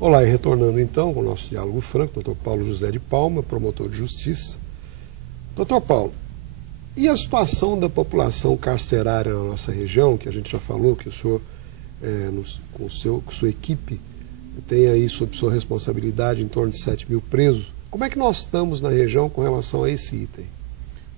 Olá, e retornando então com o nosso diálogo franco, Dr. Paulo José de Palma, promotor de justiça. Dr. Paulo, e a situação da população carcerária na nossa região, que a gente já falou, que o senhor, com sua equipe, tem aí sob sua responsabilidade em torno de 7 mil presos. Como é que nós estamos na região com relação a esse item?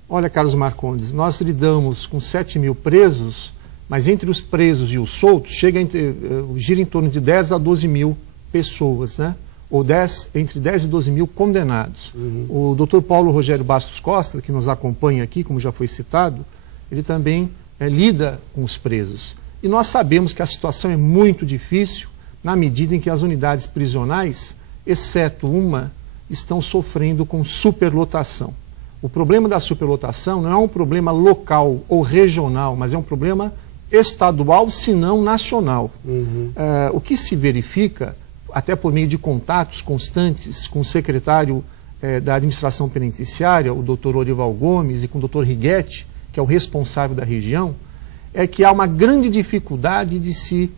Olha, Carlos Marcondes, nós lidamos com 7 mil presos, mas entre os presos e os soltos, gira em torno de 10 a 12 mil pessoas, né? Ou entre 10 e 12 mil condenados. O Dr. Paulo Rogério Bastos Costa, que nos acompanha aqui, como já foi citado, ele também lida com os presos. E nós sabemos que a situação é muito difícil na medida em que as unidades prisionais, exceto uma, estão sofrendo com superlotação. O problema da superlotação não é um problema local ou regional, mas é um problema estadual, se não nacional. O que se verifica, até por meio de contatos constantes com o secretário da administração penitenciária, o Dr. Orival Gomes, e com o Dr. Righetti, que é o responsável da região, é que há uma grande dificuldade de se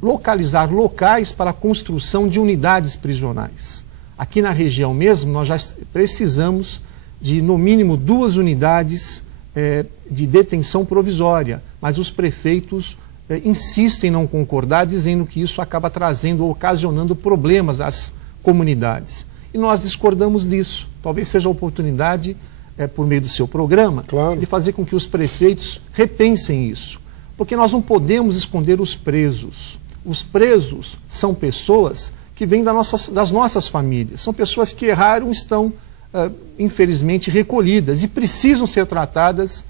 localizar locais para a construção de unidades prisionais. Aqui na região mesmo, nós já precisamos de, no mínimo, 2 unidades de detenção provisória, mas os prefeitos insistem em não concordar, dizendo que isso acaba trazendo ou ocasionando problemas às comunidades. E nós discordamos disso. Talvez seja a oportunidade, por meio do seu programa, de fazer com que os prefeitos repensem isso. Porque nós não podemos esconder os presos. Os presos são pessoas que vêm das nossas famílias. São pessoas que erraram, estão, infelizmente, recolhidas e precisam ser tratadas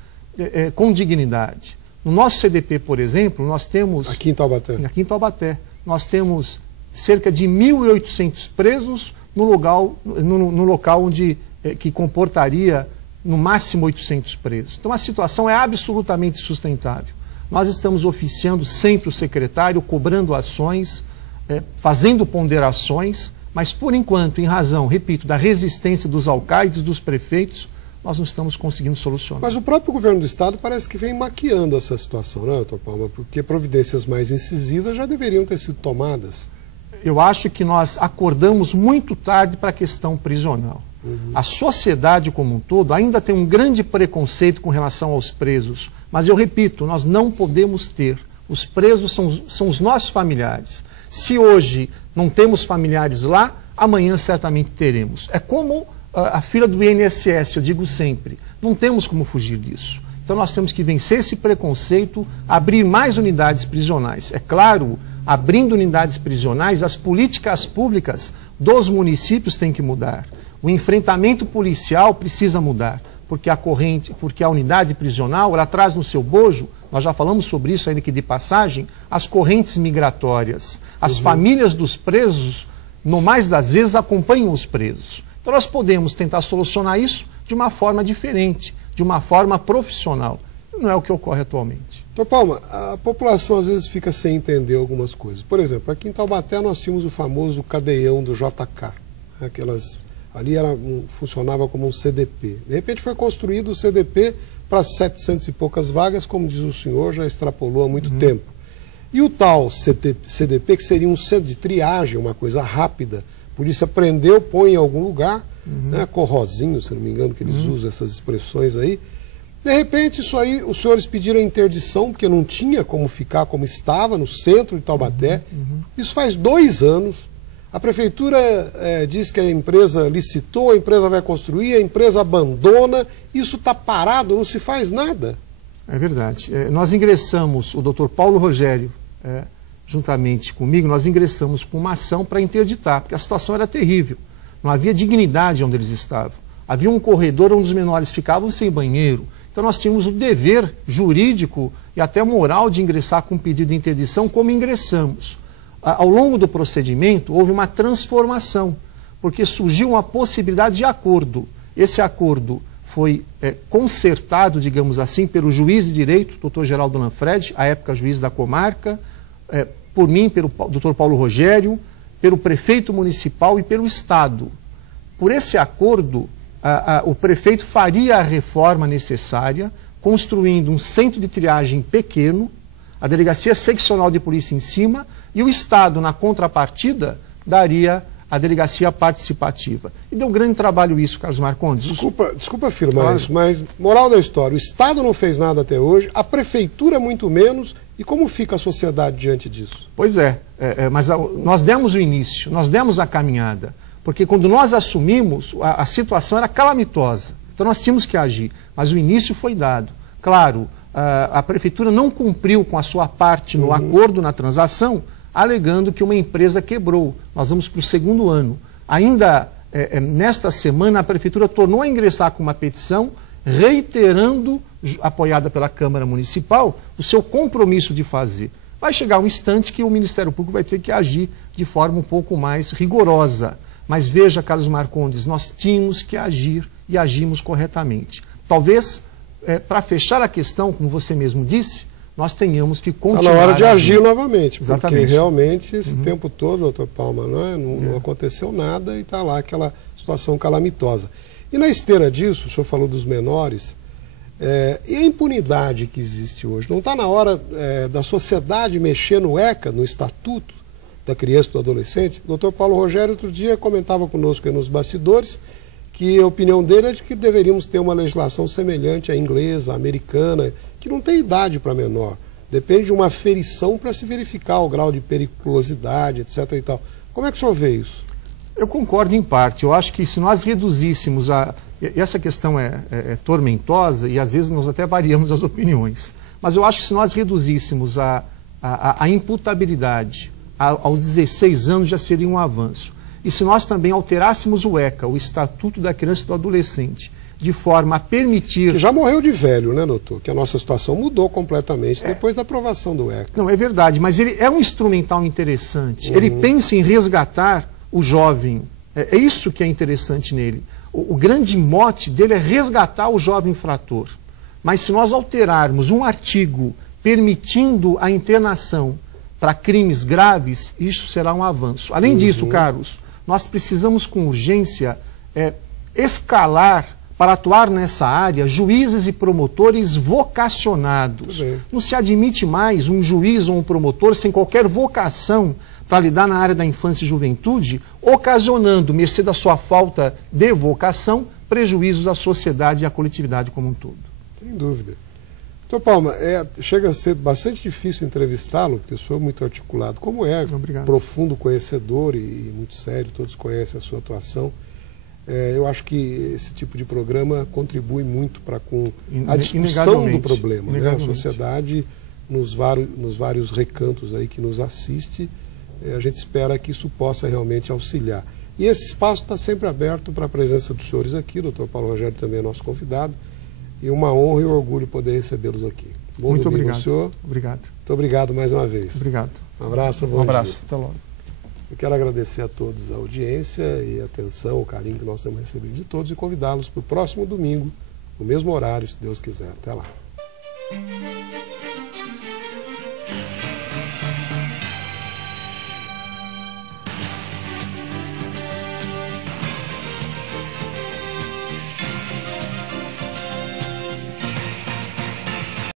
com dignidade. No nosso CDP, por exemplo, nós temos... Aqui em Taubaté. Aqui em Taubaté. Nós temos cerca de 1.800 presos no local onde, que comportaria no máximo 800 presos. Então a situação é absolutamente sustentável. Nós estamos oficiando sempre o secretário, cobrando ações, fazendo ponderações, mas por enquanto, em razão, repito, da resistência dos alcaides, dos prefeitos, nós não estamos conseguindo solucionar. Mas o próprio governo do Estado parece que vem maquiando essa situação, né, doutor Palma? Porque providências mais incisivas já deveriam ter sido tomadas. Eu acho que nós acordamos muito tarde para a questão prisional. A sociedade como um todo ainda tem um grande preconceito com relação aos presos. Mas eu repito, nós não podemos ter. Os presos são os nossos familiares. Se hoje não temos familiares lá, amanhã certamente teremos. É como a fila do INSS, eu digo sempre, não temos como fugir disso. Então nós temos que vencer esse preconceito, abrir mais unidades prisionais. É claro, abrindo unidades prisionais, as políticas públicas dos municípios têm que mudar. O enfrentamento policial precisa mudar, porque a unidade prisional, ela traz no seu bojo, nós já falamos sobre isso ainda que de passagem, as correntes migratórias. As famílias dos presos, no mais das vezes, acompanham os presos. Então nós podemos tentar solucionar isso de uma forma diferente, de uma forma profissional. Não é o que ocorre atualmente. Doutor Palma, a população às vezes fica sem entender algumas coisas. Por exemplo, aqui em Taubaté nós tínhamos o famoso cadeião do JK. Ali funcionava como um CDP. De repente foi construído o CDP para 700 e poucas vagas, como diz o senhor, já extrapolou há muito tempo. E o tal CDP, que seria um centro de triagem, uma coisa rápida, a polícia prendeu, põe em algum lugar, né, corrozinho, se não me engano, que eles usam essas expressões aí. De repente, isso aí, os senhores pediram a interdição, porque não tinha como ficar como estava, no centro de Taubaté. Isso faz 2 anos. A prefeitura diz que a empresa licitou, a empresa vai construir, a empresa abandona, isso está parado, não se faz nada. É verdade. Nós ingressamos, o doutor Paulo Rogério, juntamente comigo, nós ingressamos com uma ação para interditar, porque a situação era terrível. Não havia dignidade onde eles estavam. Havia um corredor onde os menores ficavam sem banheiro. Então nós tínhamos o dever jurídico e até moral de ingressar com um pedido de interdição, como ingressamos. Ao longo do procedimento, houve uma transformação, porque surgiu uma possibilidade de acordo. Esse acordo foi consertado, digamos assim, pelo juiz de direito, Dr. Geraldo Lanfred, à época juiz da comarca, por mim, pelo Dr. Paulo Rogério, pelo prefeito municipal e pelo Estado. Por esse acordo, o prefeito faria a reforma necessária, construindo um centro de triagem pequeno, a Delegacia Seccional de Polícia em cima e o Estado, na contrapartida, daria a delegacia participativa. E deu um grande trabalho isso, Carlos Marcondes. Desculpa afirmar isso, mas moral da história, o Estado não fez nada até hoje, a Prefeitura muito menos, e como fica a sociedade diante disso? Pois é, mas nós demos o início, nós demos a caminhada, porque quando nós assumimos, a situação era calamitosa, então nós tínhamos que agir, mas o início foi dado. Claro, a Prefeitura não cumpriu com a sua parte no acordo, na transação, alegando que uma empresa quebrou. Nós vamos para o segundo ano. Ainda nesta semana, a Prefeitura tornou a ingressar com uma petição, reiterando, apoiada pela Câmara Municipal, o seu compromisso de fazer. Vai chegar um instante que o Ministério Público vai ter que agir de forma um pouco mais rigorosa. Mas veja, Carlos Marcondes, nós tínhamos que agir e agimos corretamente. Talvez, para fechar a questão, como você mesmo disse, nós tenhamos que continuar... Está na hora de agir novamente, exatamente. Porque realmente esse tempo todo, doutor Palma, não aconteceu nada e está lá aquela situação calamitosa. E na esteira disso, o senhor falou dos menores, e a impunidade que existe hoje? Não está na hora da sociedade mexer no ECA, no Estatuto da Criança e do Adolescente? O doutor Paulo Rogério outro dia comentava conosco aí nos bastidores que a opinião dele é de que deveríamos ter uma legislação semelhante à inglesa, à americana, que não tem idade para menor. Depende de uma aferição para se verificar o grau de periculosidade, etc. e tal. Como é que o senhor vê isso? Eu concordo em parte. Eu acho que se nós reduzíssemos e essa questão é tormentosa e às vezes nós até variamos as opiniões. Mas eu acho que se nós reduzíssemos a imputabilidade aos 16 anos já seria um avanço. E se nós também alterássemos o ECA, o Estatuto da Criança e do Adolescente, de forma a permitir... Que já morreu de velho, né, doutor? Que a nossa situação mudou completamente depois da aprovação do ECA. Não, é verdade, mas ele é um instrumental interessante. Ele pensa em resgatar o jovem. É isso que é interessante nele. O grande mote dele é resgatar o jovem infrator. Mas se nós alterarmos um artigo permitindo a internação para crimes graves, isso será um avanço. Além disso, Carlos, nós precisamos com urgência escalar para atuar nessa área juízes e promotores vocacionados. Não se admite mais um juiz ou um promotor sem qualquer vocação para lidar na área da infância e juventude, ocasionando, mercê da sua falta de vocação, prejuízos à sociedade e à coletividade como um todo. Sem dúvida. Doutor Palma, chega a ser bastante difícil entrevistá-lo, porque o senhor é muito articulado, como Obrigado. Profundo conhecedor e muito sério, todos conhecem a sua atuação. Eu acho que esse tipo de programa contribui muito para com a discussão do problema, né? A sociedade, nos vários recantos aí que nos assiste, a gente espera que isso possa realmente auxiliar. E esse espaço está sempre aberto para a presença dos senhores aqui, o doutor Paulo Rogério também é nosso convidado, e uma honra e um orgulho poder recebê-los aqui. Muito obrigado. Senhor. Obrigado. Muito obrigado mais uma vez. Obrigado. Um abraço, bom dia. Um abraço, dia. até logo. Eu quero agradecer a todos a audiência e a atenção, o carinho que nós temos recebido de todos e convidá-los para o próximo domingo, no mesmo horário, se Deus quiser. Até lá.